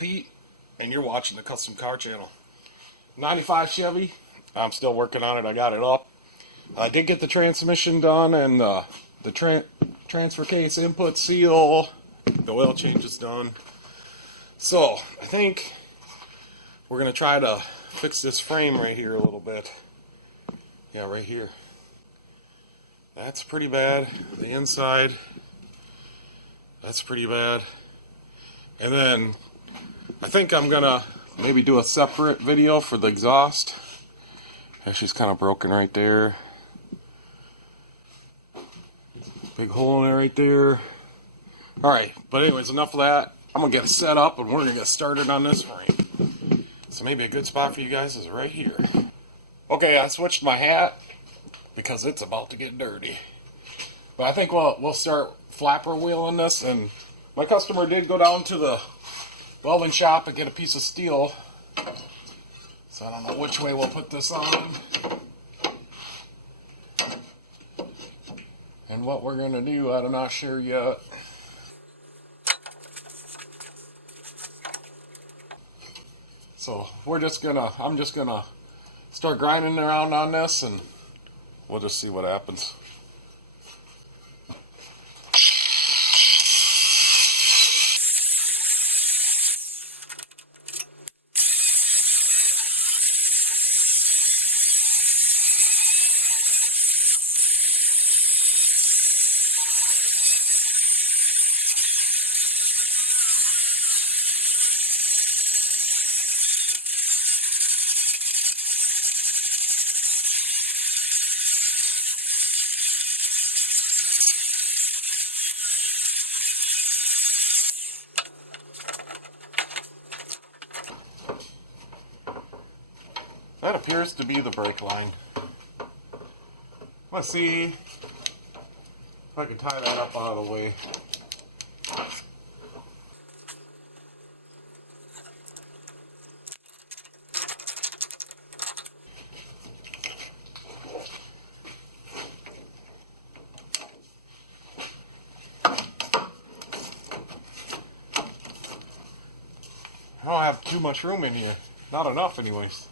Pete, and you're watching the Custom Car Channel. 95 Chevy. I'm still working on it. I got it up. I did get the transmission done and the transfer case input seal. The oil change is done. So I think we're going to try to fix this frame right here a little bit. Yeah, right here. That's pretty bad. The inside, that's pretty bad. And then I think I'm going to maybe do a separate video for the exhaust. She's kind of broken right there. Big hole in there right there. Alright, but anyways, enough of that. I'm going to get it set up and we're going to get started on this frame. So maybe a good spot for you guys is right here. Okay, I switched my hat because it's about to get dirty. But I think we'll start flapper wheeling this, and my customer did go down to the welding shop and get a piece of steel. So I don't know which way we'll put this on. And what we're going to do, I'm not sure yet. So I'm just gonna start grinding around on this and we'll just see what happens. That appears to be the brake line. Let's see if I can tie that up out of the way. I don't have too much room in here. Not enough anyways.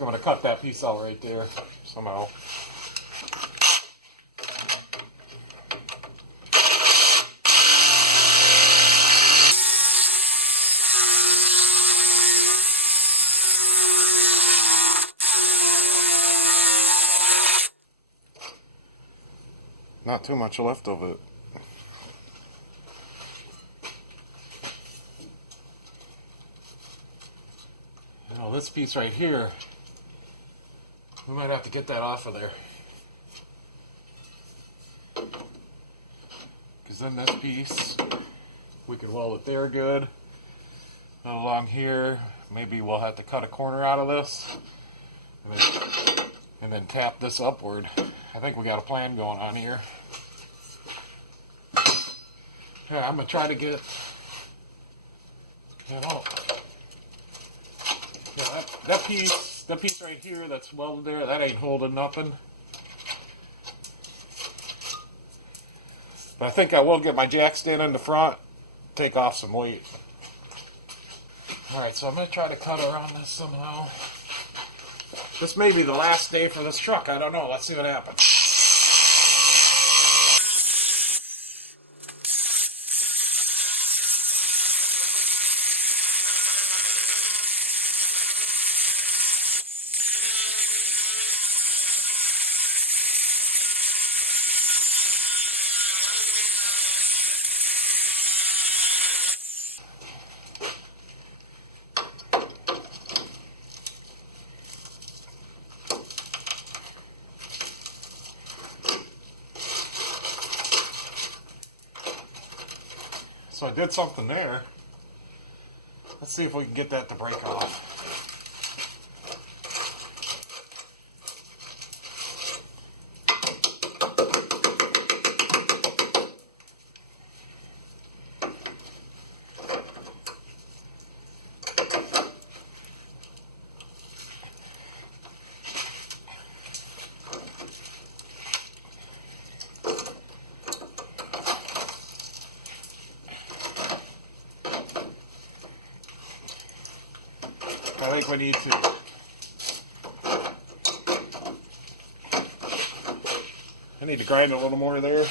I'm going to cut that piece out right there somehow. Not too much left of it. You know, this piece right here, we might have to get that off of there. Because then this piece, we can weld it there good. Along here, maybe we'll have to cut a corner out of this. And then tap this upward. I think we got a plan going on here. Yeah, I'm going to try to get, you know, yeah, that piece right here that's welded there, that ain't holding nothing. But I think I will get my jack stand in the front, take off some weight. Alright, so I'm going to try to cut around this somehow. This may be the last day for this truck, I don't know, let's see what happens. So I did something there. Let's see if we can get that to break off. I think we need to grind a little more there.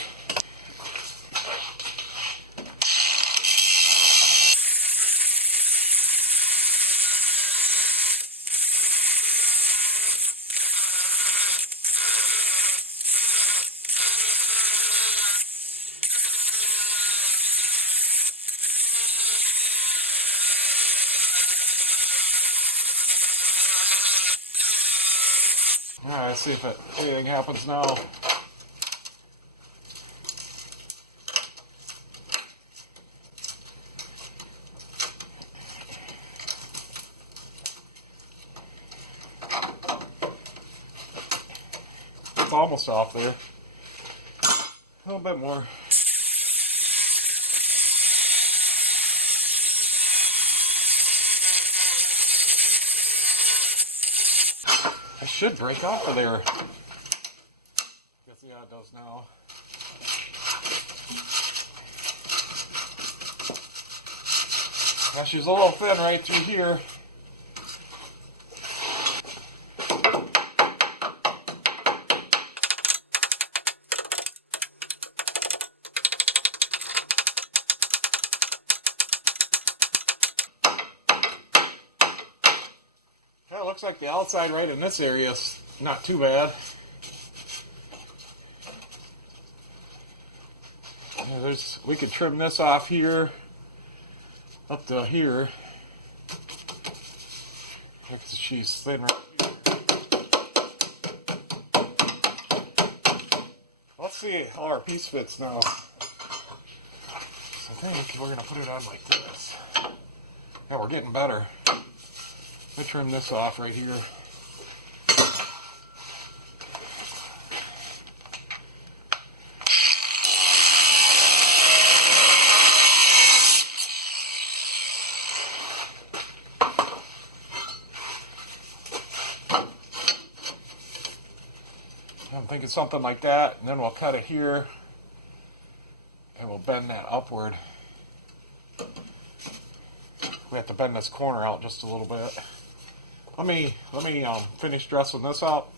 Alright, let's see if anything happens now. It's almost off there. A little bit more. I should break off of there. Guess yeah, it does now. Now she's a little thin right through here. Well, it looks like the outside right in this area is not too bad. Yeah, we could trim this off here up to here. She's thin right here. Let's see how our piece fits now. So I think we're going to put it on like this. Yeah, we're getting better. Let me trim this off right here. I'm thinking something like that, and then we'll cut it here, and we'll bend that upward. We have to bend this corner out just a little bit. Let me finish dressing this up.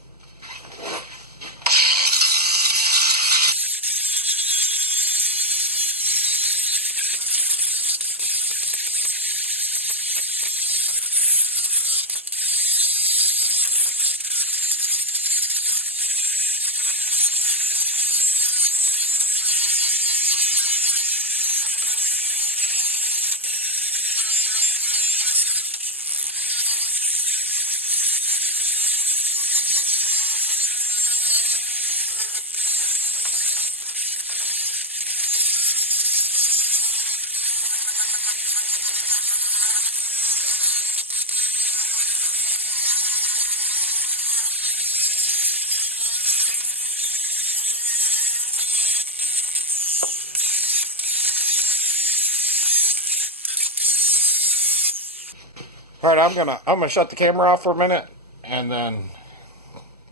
All right, I'm gonna shut the camera off for a minute and then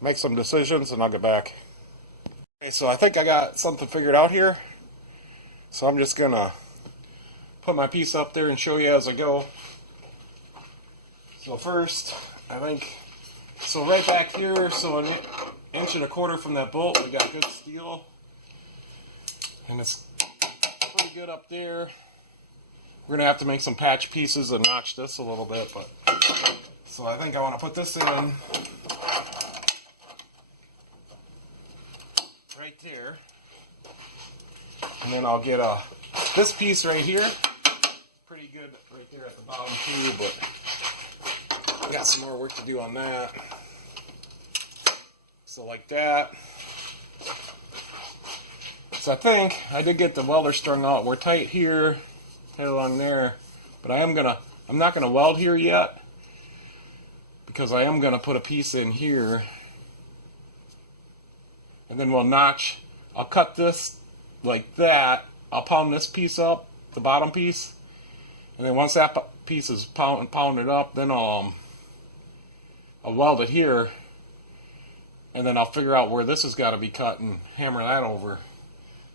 make some decisions, and I'll get back. Okay, so I think I got something figured out here. So I'm just gonna put my piece up there and show you as I go. So first, I think, so right back here, so an inch and a quarter from that bolt, we got good steel, and it's pretty good up there. We're going to have to make some patch pieces and notch this a little bit, but so I think I want to put this in right there, and then I'll get this piece right here, pretty good right there at the bottom too, but I got some more work to do on that. So like that. So I think I did get the welder strung out. We're tight here. head along there. But I'm not gonna weld here yet, because I am gonna put a piece in here, and then we'll notch. I'll cut this like that. I'll pound this piece up, the bottom piece, and then once that piece is pounded up, then I'll weld it here, and then I'll figure out where this has got to be cut and hammer that over.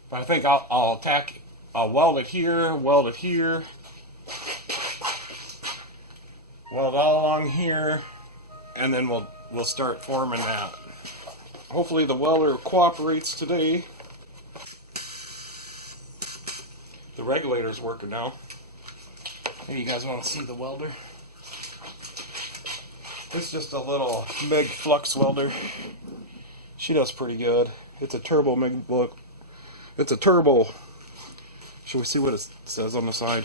But I think I'll weld it here, weld all along here, and then we'll start forming that. Hopefully the welder cooperates today. The regulator's working now. Maybe you guys want to see the welder. This is just a little MIG flux welder. She does pretty good. It's a turbo MIG flux. It's a turbo. Should we see what it says on the side?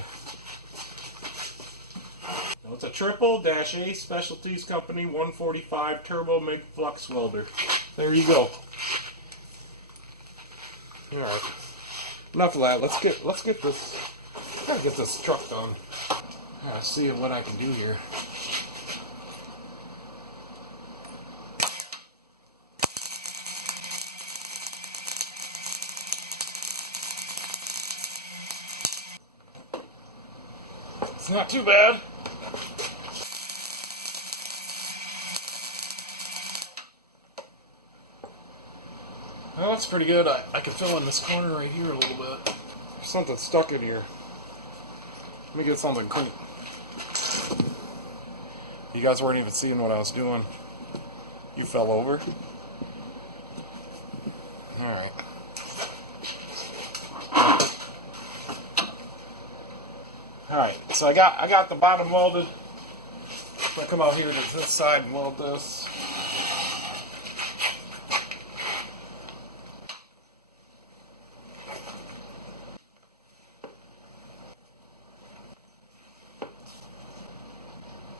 No, it's a triple-A Specialties Company 145 turbo MIG flux welder. There you go. All right. Enough of that. Let's get this. Gotta get this truck done. Gotta see what I can do here. It's not too bad. Well, that's pretty good. I can fill in this corner right here a little bit. There's something stuck in here. Let me get something clean. You guys weren't even seeing what I was doing. You fell over. Alright. Alright, so I got the bottom welded. I'm gonna come out here to this side and weld this.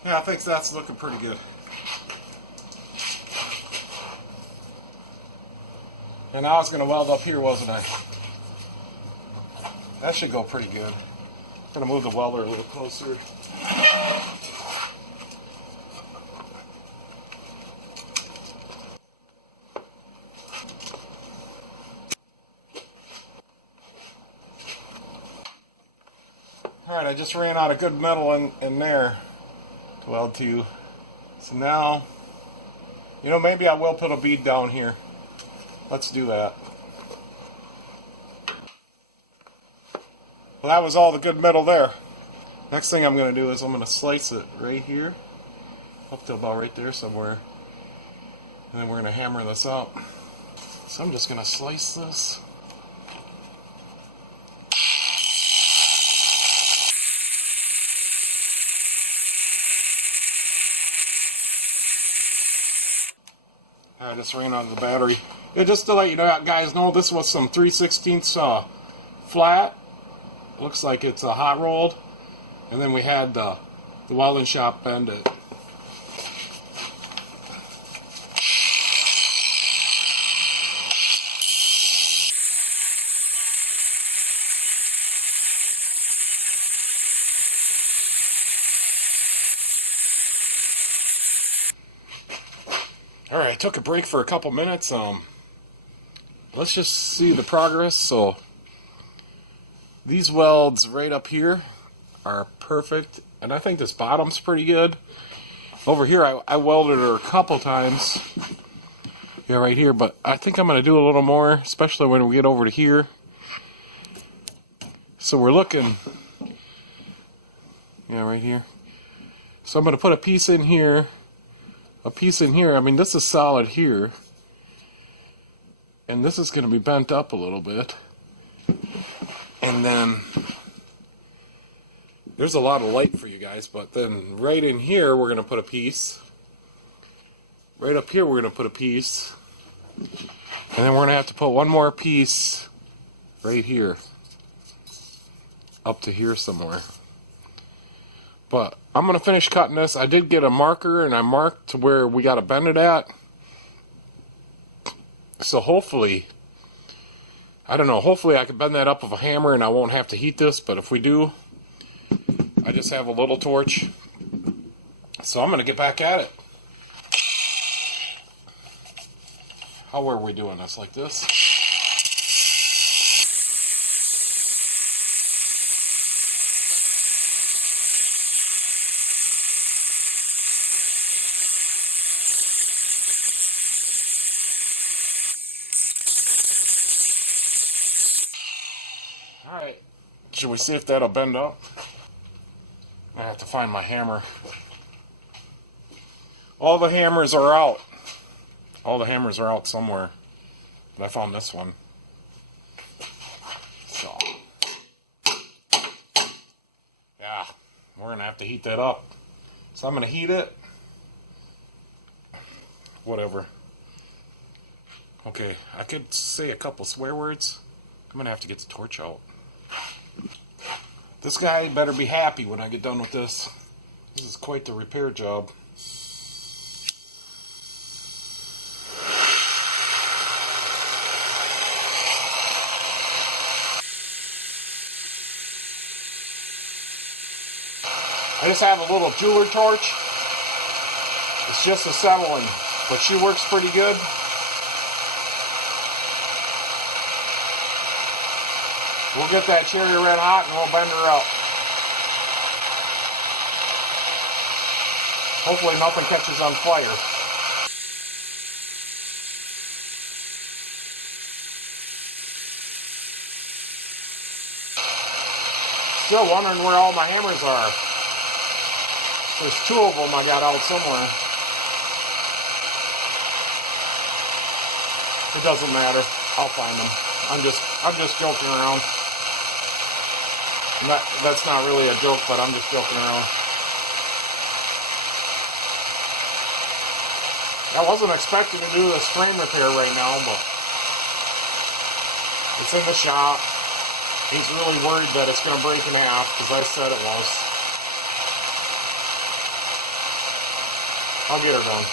Yeah, I think that's looking pretty good. And I was going to weld up here, wasn't I? That should go pretty good. I'm going to move the welder a little closer. Alright, I just ran out of good metal in there. Weld to. So now, you know, maybe I will put a bead down here. Let's do that. Well, that was all the good metal there. Next thing I'm going to do is I'm going to slice it right here, up to about right there somewhere, and then we're going to hammer this up. So I'm just going to slice this. I just ran out of the battery. Yeah, just to let you guys know, this was some 3/16 flat. Looks like it's a hot rolled. And then we had the welding shop bend it. Alright, I took a break for a couple minutes. Let's just see the progress. So these welds right up here are perfect, and I think this bottom's pretty good. Over here I welded her a couple times. Yeah, right here, but I think I'm going to do a little more, especially when we get over to here. So we're looking, yeah, right here. So I'm going to put a piece in here. A piece in here. I mean, this is solid here, and this is going to be bent up a little bit, and then there's a lot of light for you guys, but then right in here we're going to put a piece, right up here we're going to put a piece, and then we're going to have to put one more piece right here up to here somewhere. But I'm going to finish cutting this. I did get a marker, and I marked to where we got to bend it at. So hopefully, I don't know, hopefully I can bend that up with a hammer and I won't have to heat this. But if we do, I just have a little torch. So I'm going to get back at it. How are we doing this? Like this? Alright. Should we see if that'll bend up? I have to find my hammer. All the hammers are out. All the hammers are out somewhere. But I found this one. So. Yeah. We're going to have to heat that up. So I'm going to heat it. Whatever. Okay. I could say a couple swear words. I'm going to have to get the torch out. This guy better be happy when I get done with this. This is quite the repair job. I just have a little jeweler torch. It's just acetylene, but she works pretty good. We'll get that cherry red hot and we'll bend her up. Hopefully nothing catches on fire. Still wondering where all my hammers are. There's 2 of them I got out somewhere. It doesn't matter. I'll find them. I'm just joking around. That's not really a joke, but I'm just joking around. I wasn't expecting to do this frame repair right now, but it's in the shop. He's really worried that it's going to break in half because I said it was. I'll get her done.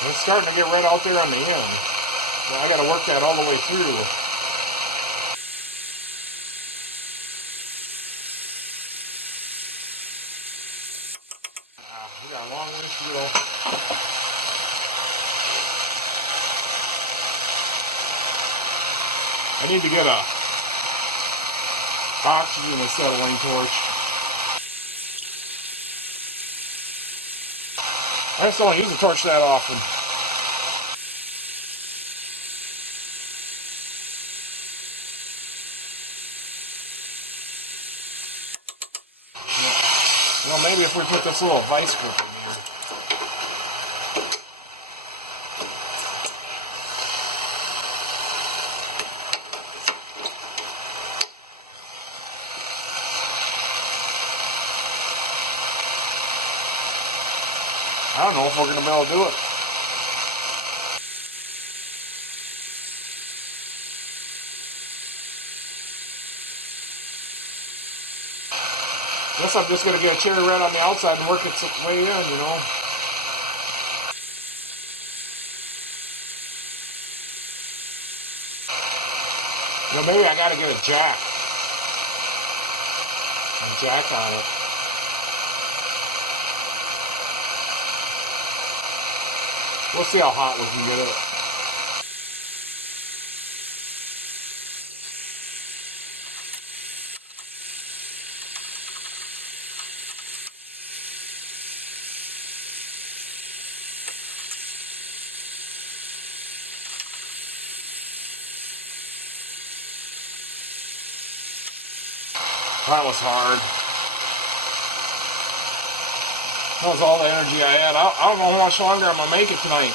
It's starting to get red out there on the end. Now I got to work that all the way through. We got a long ways to go. I need to get a oxygen acetylene torch. I just don't use the torch that often. Well, maybe if we put this little vice grip in here. I don't know if we're going to be able to do it. Guess I'm just going to get a cherry red on the outside and work its way in, you know. You know, maybe I got to get a jack. A jack on it. We'll see how hot we can get it. That was hard. That was all the energy I had. I don't know how much longer I'm going to make it tonight.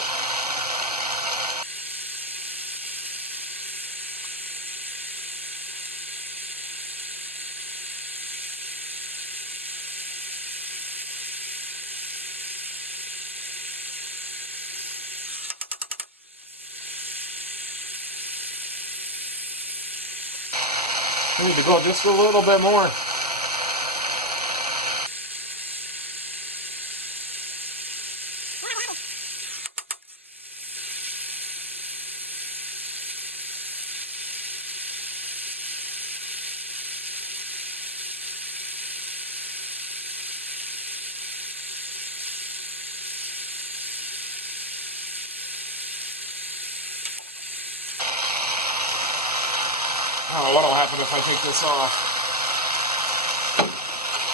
I need to go just a little bit more. I don't know what'll happen if I take this off.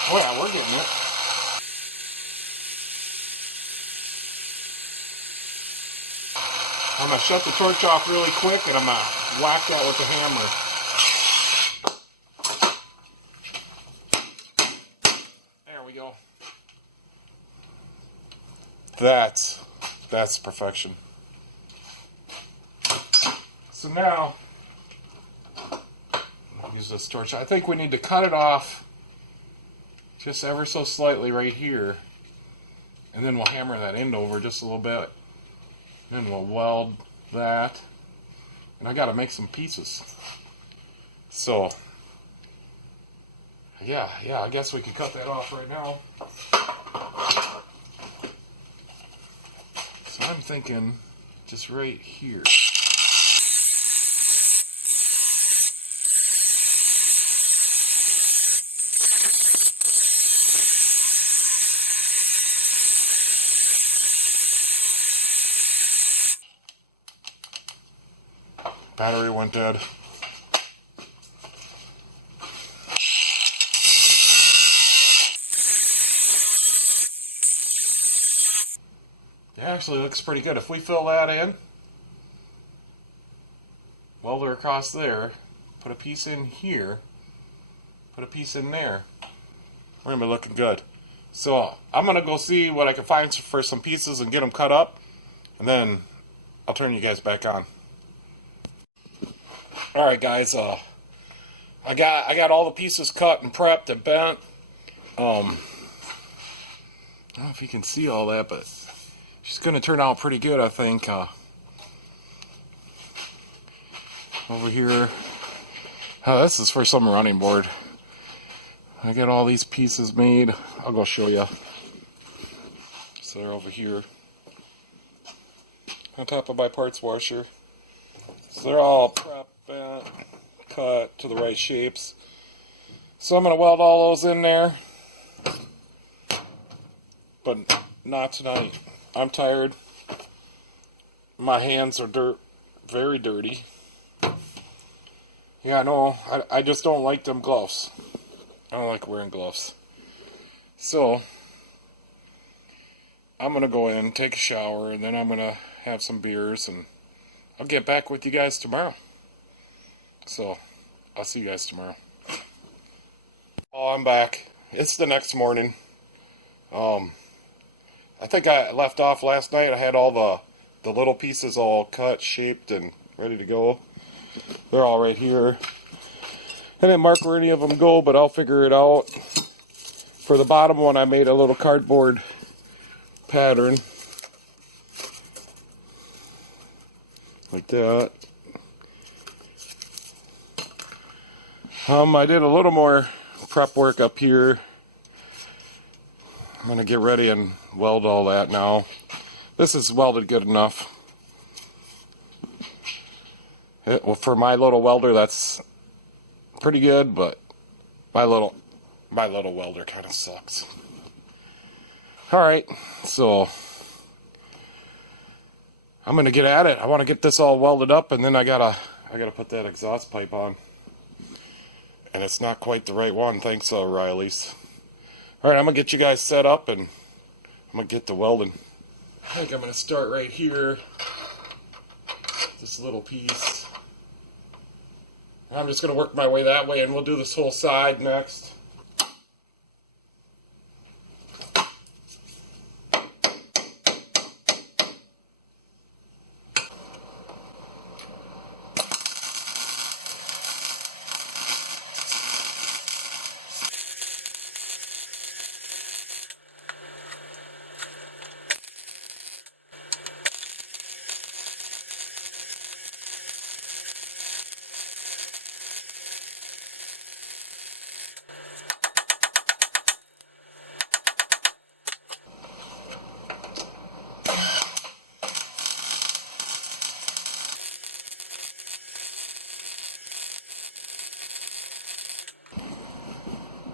Oh yeah, we're getting it. I'm going to shut the torch off really quick and I'm going to whack that with the hammer. There we go. That's perfection. So now, I'll use this torch. I think we need to cut it off just ever so slightly right here. And then we'll hammer that end over just a little bit. Then we'll weld that. And I gotta make some pieces. So, yeah, I guess we can cut that off right now. So I'm thinking just right here. Battery went dead. It actually looks pretty good. If we fill that in, welder across there, put a piece in here, put a piece in there, we're going to be looking good. So I'm going to go see what I can find for some pieces and get them cut up, and then I'll turn you guys back on. Alright guys, I got all the pieces cut and prepped and bent. I don't know if you can see all that, but it's going to turn out pretty good, I think. Over here, this is for some running board. I got all these pieces made. I'll go show you. So they're over here on top of my parts washer. So they're all prepped, bent, cut to the right shapes. So I'm going to weld all those in there, but not tonight. I'm tired. My hands are very dirty. Yeah, no, I just don't like them gloves. I don't like wearing gloves. So I'm going to go in, take a shower, and then I'm going to have some beers, and I'll get back with you guys tomorrow. So, I'll see you guys tomorrow. Oh, I'm back. It's the next morning. I think I left off last night. I had all the little pieces all cut, shaped, and ready to go. They're all right here. I didn't mark where any of them go, but I'll figure it out. For the bottom one, I made a little cardboard pattern. Like that. I did a little more prep work up here. I'm going to get ready and weld all that now. This is welded good enough. Well, for my little welder, that's pretty good, but my little welder kind of sucks. Alright, so I'm going to get at it. I want to get this all welded up, and then I gotta put that exhaust pipe on. And it's not quite the right one, thanks O'Reilly's. Alright, I'm going to get you guys set up, and I'm going to get to welding. I think I'm going to start right here. This little piece. I'm just going to work my way that way, and we'll do this whole side next.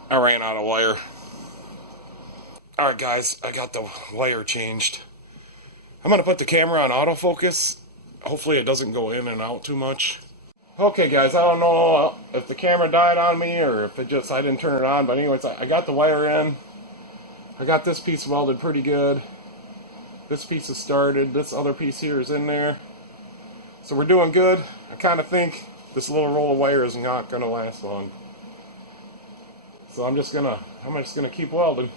I ran out of wire. Alright guys, I got the wire changed. I'm going to put the camera on autofocus. Hopefully it doesn't go in and out too much. Okay guys, I don't know if the camera died on me or if I didn't turn it on, but anyways, I got the wire in. I got this piece welded pretty good. This piece is started. This other piece here is in there. So we're doing good. I kind of think this little roll of wire is not going to last long. So I'm just gonna keep welding.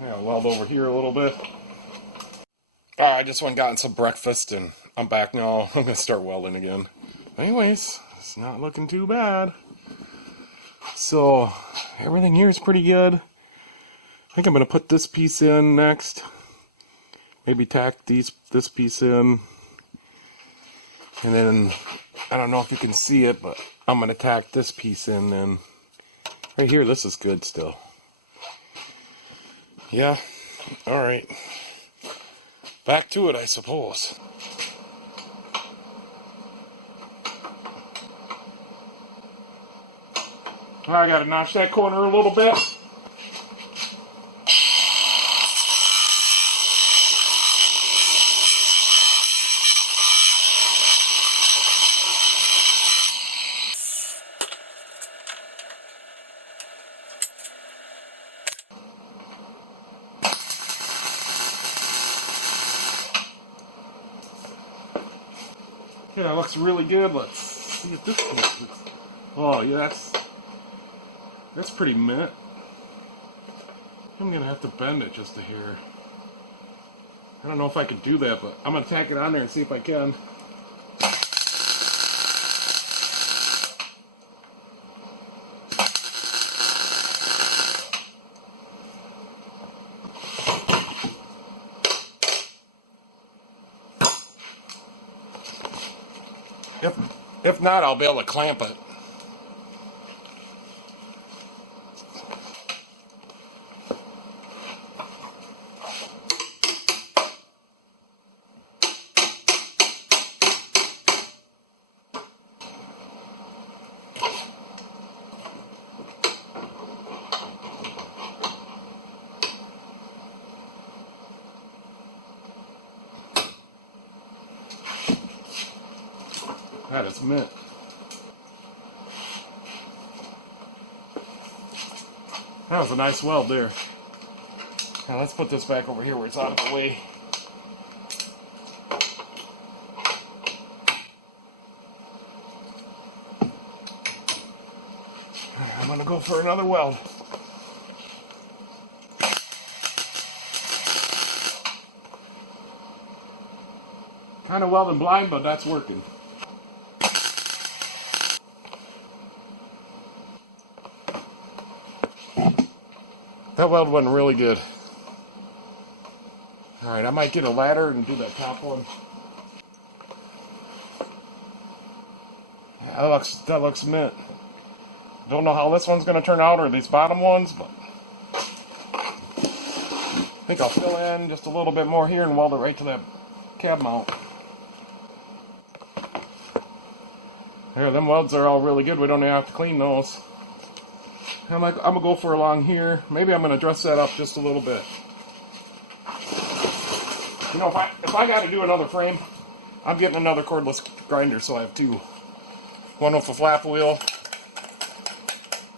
Yeah, weld over here a little bit. Alright, I just went and gotten some breakfast and I'm back now. I'm gonna start welding again. Anyways, it's not looking too bad. So everything here is pretty good. I think I'm gonna put this piece in next. Maybe tack this piece in. And then I don't know if you can see it, but I'm gonna tack this piece in then. Right here, this is good still. Yeah, alright. Back to it, I suppose. I gotta notch that corner a little bit. Yeah, that looks really good. Let's see if this piece. Oh yeah, that's pretty mint. I'm gonna have to bend it just a hair. I don't know if I can do that, but I'm gonna tack it on there and see if I can. If not, I'll be able to clamp it. That is mint. That was a nice weld there. Now let's put this back over here where it's out of the way. I'm gonna go for another weld. Kind of welding blind, but that's working. That weld went really good. Alright, I might get a ladder and do that top one. Yeah, that looks mint. Don't know how this one's going to turn out or these bottom ones, but I think I'll fill in just a little bit more here and weld it right to that cab mount. Here, them welds are all really good. We don't even have to clean those. I'm gonna go for along here. Maybe I'm gonna dress that up just a little bit. You know, if I got to do another frame, I'm getting another cordless grinder, so I have two. One with a flap wheel,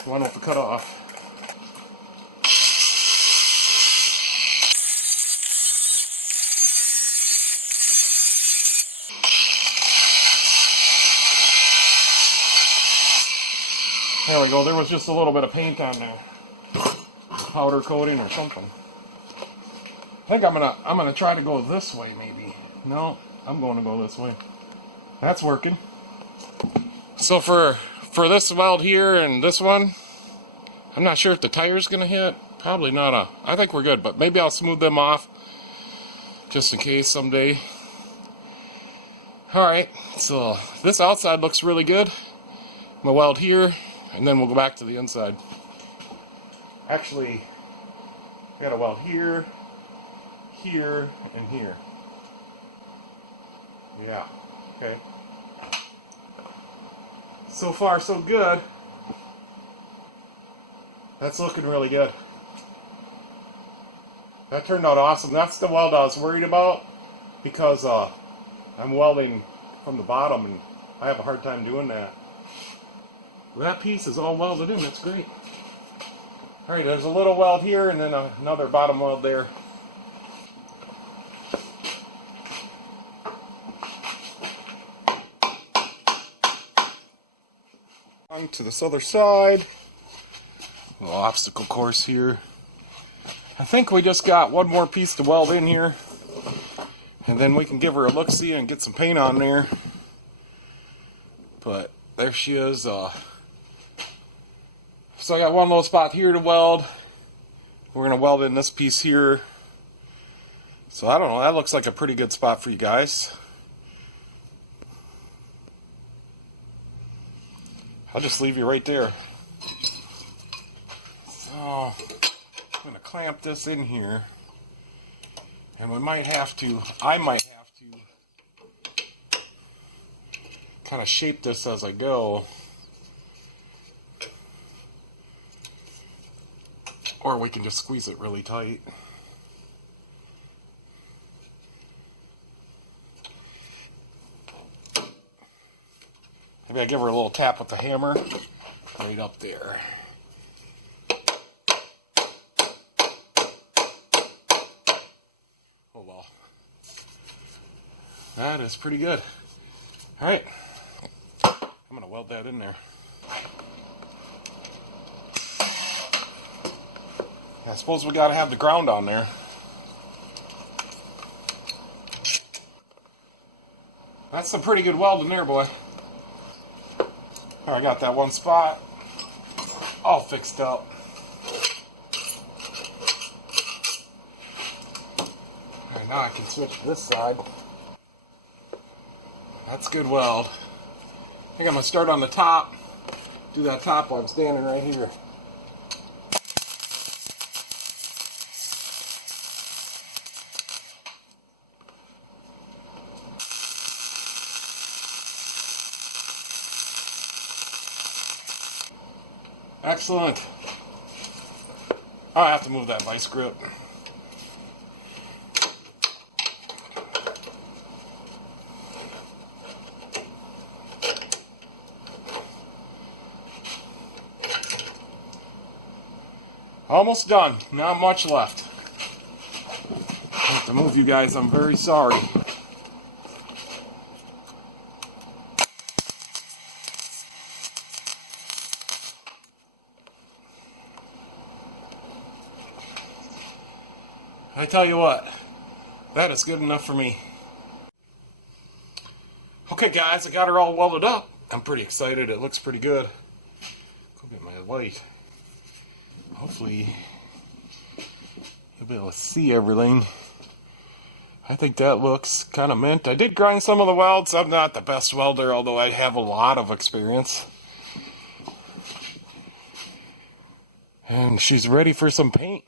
one with a cutoff. There we go. There was just a little bit of paint on there, powder coating or something. I think I'm gonna try to go this way maybe. No, I'm going to go this way. That's working. So for this weld here and this one, I'm not sure if the tire's gonna hit. Probably not. I think we're good, but maybe I'll smooth them off just in case someday. All right. So this outside looks really good. I'm gonna weld here, and then we'll go back to the inside. Actually, I gotta weld here, here, and here. Yeah, okay. So far, so good. That's looking really good. That turned out awesome. That's the weld I was worried about because I'm welding from the bottom and I have a hard time doing that. That piece is all welded in. That's great. Alright, there's a little weld here and then another bottom weld there. On to this other side. A little obstacle course here. I think we just got one more piece to weld in here. And then we can give her a look-see and get some paint on there. But there she is. So I got one little spot here to weld. We're going to weld in this piece here. So I don't know, that looks like a pretty good spot for you guys. I'll just leave you right there. So I'm going to clamp this in here. And I might have to kind of shape this as I go. Or we can just squeeze it really tight. Maybe I give her a little tap with the hammer right up there. Oh well. That is pretty good. Alright. I'm going to weld that in there. I suppose we got to have the ground on there. That's some pretty good welding there, boy. I got that one spot all fixed up. Alright, now I can switch to this side. That's good weld. I think I'm going to start on the top. Do that top while I'm standing right here. Excellent. I have to move that vice grip. Almost done. Not much left. I have to move you guys. I'm very sorry. I tell you what, that is good enough for me. Okay guys, I got her all welded up. I'm pretty excited. It looks pretty good. Go get my light. Hopefully you'll be able to see everything. I think that looks kind of mint. I did grind some of the welds. I'm not the best welder, although I have a lot of experience. And she's ready for some paint.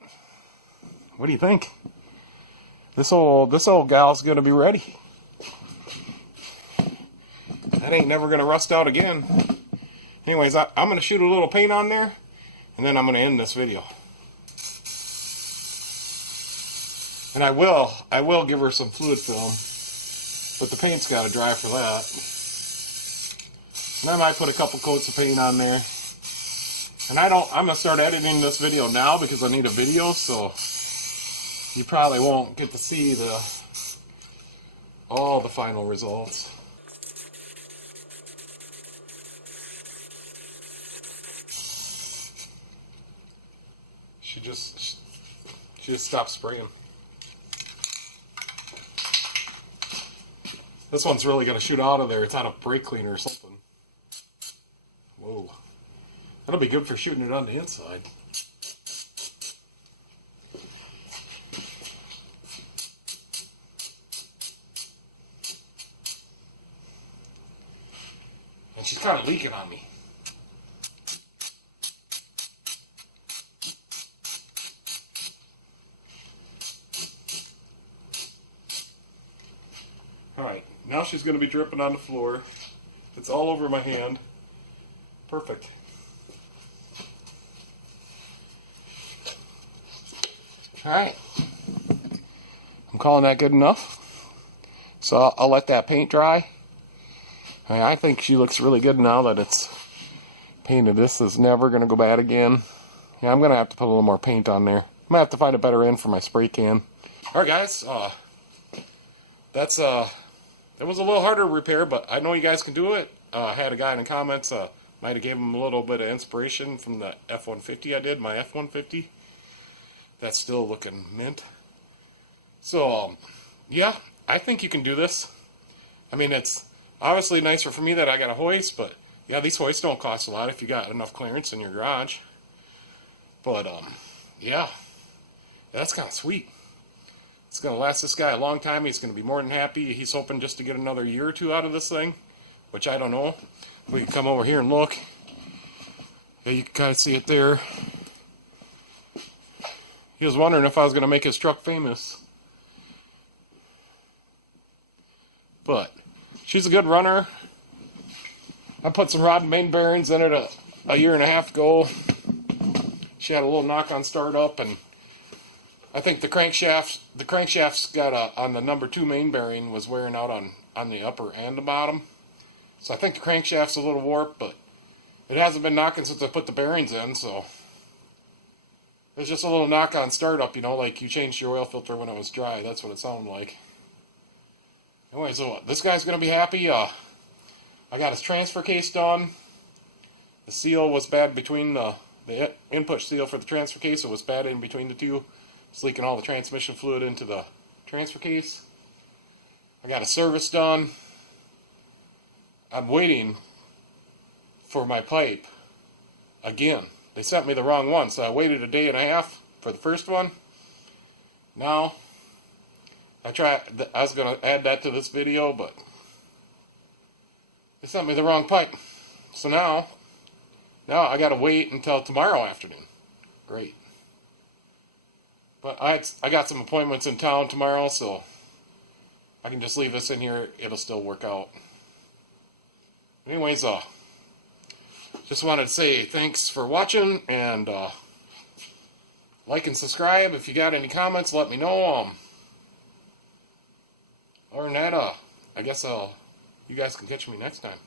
What do you think? This old gal's gonna be ready. That ain't never gonna rust out again. Anyways, I'm gonna shoot a little paint on there, and then I'm gonna end this video. And I will give her some fluid film, but the paint's gotta dry for that. And I might put a couple coats of paint on there. And I'm gonna start editing this video now because I need a video, so you probably won't get to see all the final results. She just stopped spraying. This one's really gonna shoot out of there. It's out of brake cleaner or something. Whoa. That'll be good for shooting it on the inside. And she's kind of leaking on me. Alright, now she's going to be dripping on the floor. It's all over my hand. Perfect. Alright. I'm calling that good enough. So I'll let that paint dry. I think she looks really good now that it's painted. This is never going to go bad again. Yeah, I'm going to have to put a little more paint on there. I'm going to have to find a better end for my spray can. Alright guys, that was a little harder to repair, but I know you guys can do it. I had a guy in the comments, might have gave him a little bit of inspiration from the F-150 I did, my F-150. That's still looking mint. So, yeah, I think you can do this. I mean, it's obviously nicer for me that I got a hoist, but yeah, these hoists don't cost a lot if you got enough clearance in your garage. But, yeah, that's kind of sweet. It's going to last this guy a long time. He's going to be more than happy. He's hoping just to get another year or two out of this thing, which I don't know. We can come over here and look. Yeah, you can kind of see it there. He was wondering if I was going to make his truck famous. But she's a good runner. I put some rod and main bearings in it a year and a half ago. She had a little knock on startup, and I think the crankshaft's got on the number 2 main bearing was wearing out on the upper and the bottom. So I think the crankshaft's a little warped, but it hasn't been knocking since I put the bearings in, so it's just a little knock on startup, you know, like you changed your oil filter when it was dry. That's what it sounded like. Anyway, so this guy's going to be happy. I got his transfer case done. The seal was bad between the input seal for the transfer case. It was bad in between the two. It's leaking all the transmission fluid into the transfer case. I got a service done. I'm waiting for my pipe again. They sent me the wrong one, so I waited a day and a half for the first one. Now, I was going to add that to this video, but they sent me the wrong pipe. So now I got to wait until tomorrow afternoon. Great. But I got some appointments in town tomorrow, so I can just leave this in here. It'll still work out. Anyways, just wanted to say thanks for watching, and like and subscribe. If you got any comments, let me know. Other than that, I guess you guys can catch me next time.